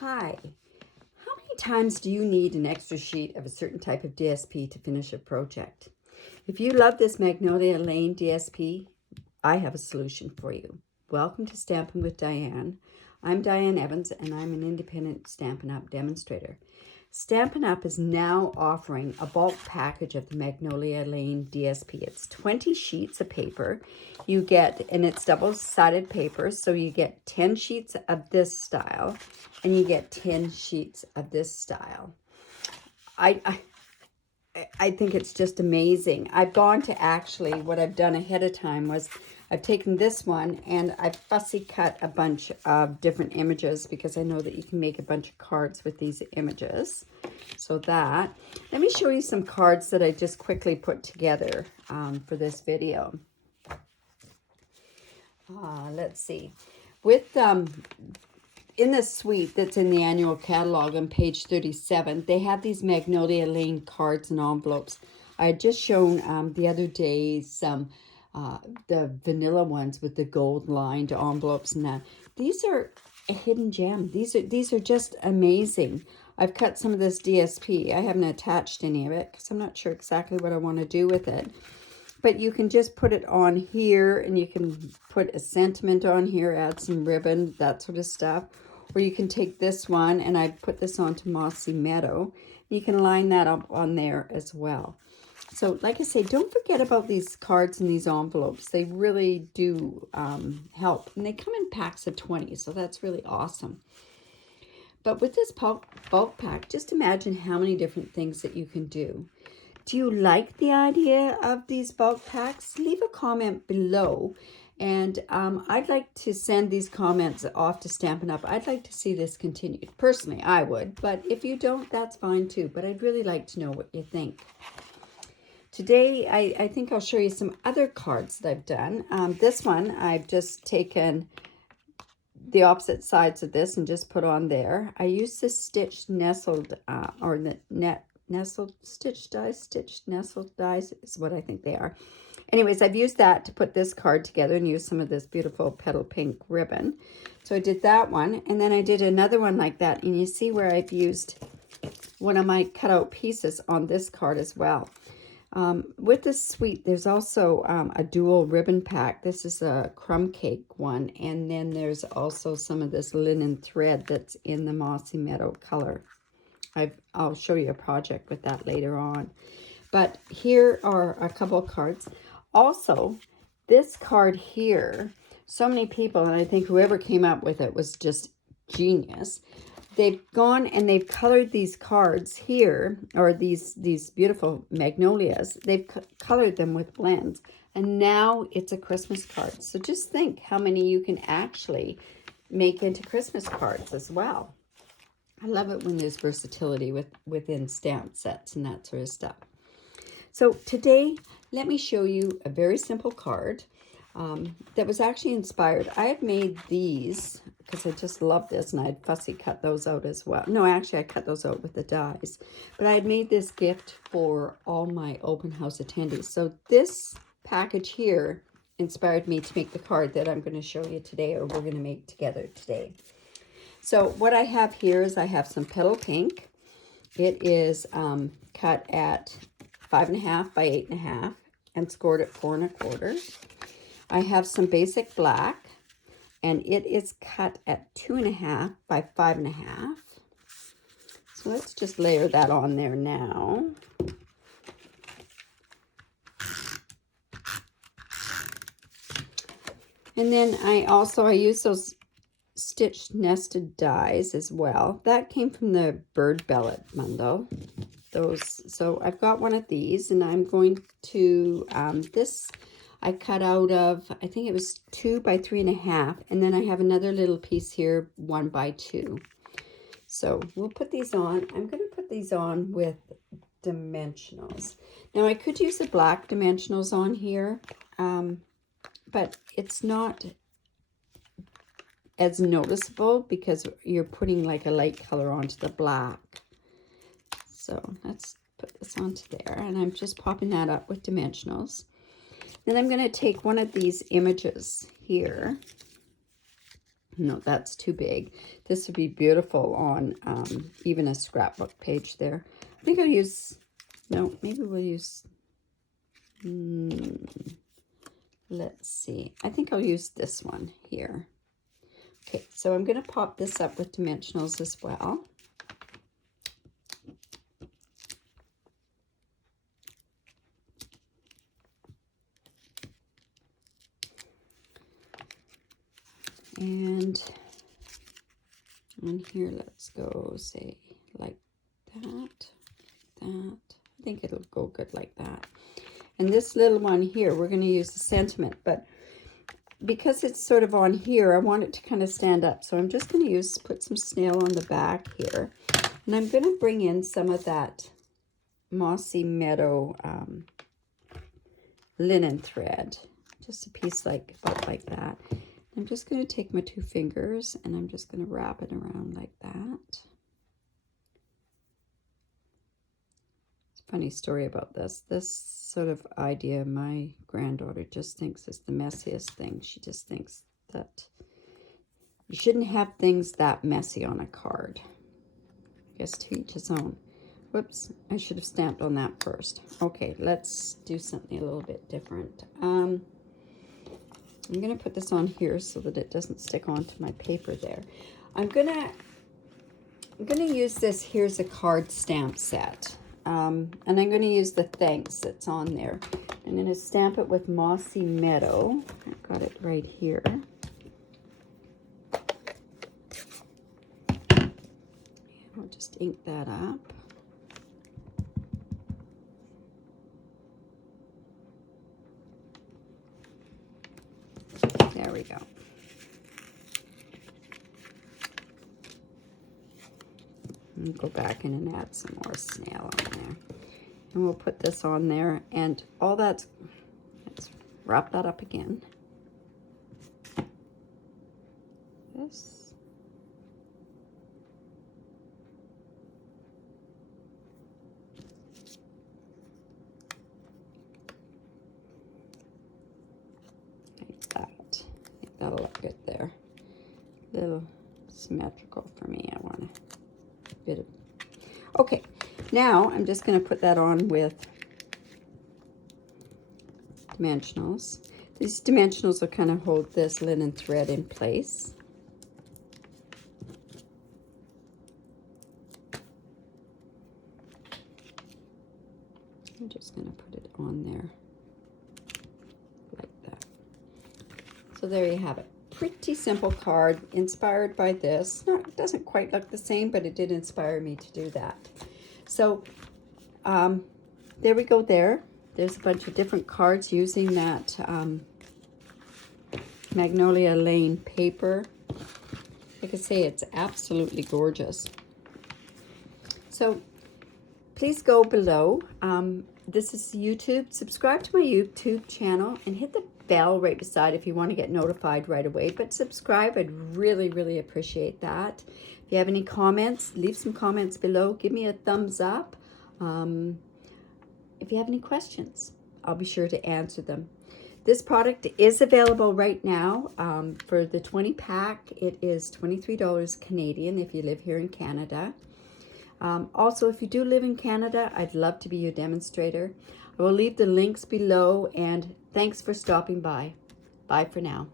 Hi. How many times do you need an extra sheet of a certain type of DSP to finish a project? If you love this Magnolia DSP, I have a solution for you. Welcome to Stampin' with Diane. I'm Diane Evans and I'm an independent Stampin' Up demonstrator. Stampin' Up is now offering a bulk package of the Magnolia DSP. It's 20 sheets of paper. You get, and it's double-sided paper, so you get 10 sheets of this style, and you get 10 sheets of this style. I think it's just amazing. I've gone to actually, what I've done ahead of time was I've taken this one and I've fussy cut a bunch of different images because I know that you can make a bunch of cards with these images. So let me show you some cards that I just quickly put together for this video. Let's see. With in the suite that's in the annual catalog on page 37, they have these Magnolia Lane cards and envelopes. I had just shown the other day some the vanilla ones with the gold lined envelopes and that. These are a hidden gem. These are just amazing. I've cut some of this DSP. I haven't attached any of it because I'm not sure exactly what I want to do with it. But you can just put it on here and you can put a sentiment on here, add some ribbon, that sort of stuff. Or you can take this one, and I put this onto Mossy Meadow. You can line that up on there as well. So like I say, don't forget about these cards and these envelopes. They really do help. And they come in packs of 20, so that's really awesome. But with this bulk pack, just imagine how many different things that you can do. Do you like the idea of these bulk packs? Leave a comment below. And I'd like to send these comments off to Stampin' Up. I'd like to see this continued. Personally, I would. But if you don't, that's fine too. But I'd really like to know what you think. Today, I think I'll show you some other cards that I've done. This one, I've just taken the opposite sides of this and just put on there. I used this stitched nestled, or the nestled stitched nestled dies is what I think they are. Anyways, I've used that to put this card together and use some of this beautiful petal pink ribbon. So I did that one, and then I did another one like that, and you see where I've used one of my cutout pieces on this card as well. With this suite, there's also a dual ribbon pack. This is a crumb cake one, and then there's also some of this linen thread that's in the Mossy Meadow color. I'll show you a project with that later on. But here are a couple of cards. Also, this card here, so many people, and I think whoever came up with it was just genius. They've gone and they've colored these cards here, or these beautiful magnolias. They've colored them with blends, and now it's a Christmas card. So just think how many you can actually make into Christmas cards as well. I love it when there's versatility within stamp sets and that sort of stuff. So today, let me show you a very simple card that was actually inspired. I had made these because I just love this, and I had fussy cut those out as well. No, actually, I cut those out with the dies. But I had made this gift for all my open house attendees. So this package here inspired me to make the card that I'm going to show you today, or we're going to make together today. So what I have here is I have some petal pink. It is cut at 5.5 by 8.5 and scored at 4 1/4. I have some basic black, and it is cut at 2.5 by 5.5. So let's just layer that on there now. And then I use those stitched nested dies as well. That came from the bird bellet bundle. So I've got one of these, and I'm going to this I cut out of, I think it was 2 by 3.5, and then I have another little piece here, 1 by 2. So we'll put these on. I'm going to put these on with dimensionals. Now I could use the black dimensionals on here, but it's not as noticeable because you're putting like a light color onto the black. So let's put this onto there, and I'm just popping that up with dimensionals. Then I'm going to take one of these images here, No, that's too big. This would be beautiful on even a scrapbook page there. I think I'll use, no, maybe we'll use, let's see. I think I'll use this one here. Okay, so I'm going to pop this up with dimensionals as well. And on here, let's go, say, like that. I think it'll go good like that. And this little one here, we're going to use the sentiment, but because it's sort of on here, I want it to kind of stand up. So I'm just going to put some snail on the back here. And I'm going to bring in some of that Mossy Meadow linen thread. Just a piece about like that. I'm just going to take my 2 fingers and I'm just going to wrap it around like that. Funny story about this. This sort of idea my granddaughter just thinks is the messiest thing. She just thinks that you shouldn't have things that messy on a card. I guess to each his own. Whoops, I should have stamped on that first. Okay, let's do something a little bit different. I'm going to put this on here so that it doesn't stick onto my paper there. I'm going to use this Here's a Card stamp set. And I'm going to use the thanks that's on there. I'm going to stamp it with Mossy Meadow. I've got it right here. And I'll just ink that up. There we go. And go back in and add some more snail on there. And we'll put this on there. And all that's, let's wrap that up again. This. Like that. I think that'll look good there. A little symmetrical for me. I want to. Bit of, okay, now I'm just going to put that on with dimensionals. These dimensionals will kind of hold this linen thread in place. I'm just going to put it on there like that. So there you have it. Pretty simple card, inspired by this. No, it doesn't quite look the same, but it did inspire me to do that. So there we go there. There's a bunch of different cards using that Magnolia Lane paper. Like I say, it's absolutely gorgeous. So please go below. This is YouTube. Subscribe to my YouTube channel and hit the bell right beside if you want to get notified right away. But subscribe, I'd really, really appreciate that. If you have any comments, leave some comments below. Give me a thumbs up. If you have any questions, I'll be sure to answer them. This product is available right now for the 20 pack. It is $23 Canadian if you live here in Canada. Also, if you do live in Canada, I'd love to be your demonstrator. I will leave the links below, and thanks for stopping by. Bye for now.